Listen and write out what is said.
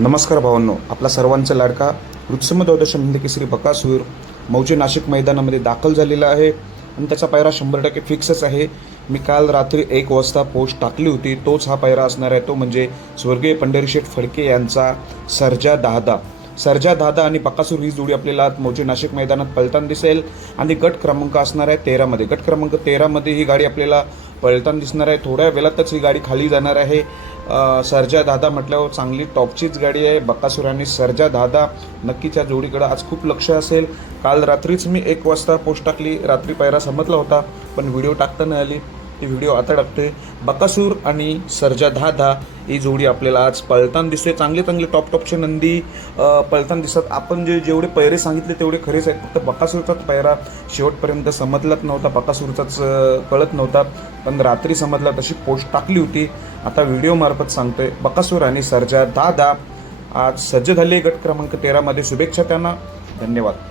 नमस्कार भावांनो, आपला सर्वांचा लाडका वृत्सम द्वादश हिंद केसरी बकासूर मौजे नाशिक मैदानामध्ये दाखल झालेला आहे आणि त्याचा पायरा 100% फिक्सच आहे। मी काल रात्री 1 वाजता पोस्ट टाकली होती, तोच हा पायरा असणार आहे। तो म्हणजे स्वर्गीय पंढरीशेठ फडके यांचा सर्जा दादा आणि बकासूर ही जोडी आपल्याला मौजे नाशिक मैदानात पळताना दिसेल आणि गट क्रमांक असणार आहे 13 मध्ये। गट क्रमांक 13 मध्ये ही गाडी आपल्याला पळताना दिसणार आहे। थोड्या वेळातच ही गाडी खाली जाणार आहे। सर्जा दादा म्हटल्यावर चांगली टॉपचीच गाडी आहे। बकासूर आणि सर्जा दादा नक्कीच या जोडीकडे आज खूप लक्ष असेल। काल रात्रीच मी 1 वाजता पोस्ट टाकली, रात्री पायरा समजला होता पण व्हिडिओ टाकता नाही आली, ती व्हिडिओ आता टाकतोय। बकासूर आणि सर्जा दादा ही जोडी आपल्याला आज पळताना दिसते। चांगले टॉपचे नंदी पळताना दिसतात। आपण जेवढे पैरे सांगितले तेवढे खरेच आहेत, फक्त बकासूरचाच पैरा शेवटपर्यंत समजलाच नव्हता, बकासूरचाच कळत नव्हता, पण रात्री समजला, तशी पोस्ट टाकली होती। आता व्हिडिओ मार्फत सांगतोय, बकासूर आणि सर्जा दादा आज सज्ज झाले गट क्रमांक 13 मध्ये। शुभेच्छा त्यांना, धन्यवाद।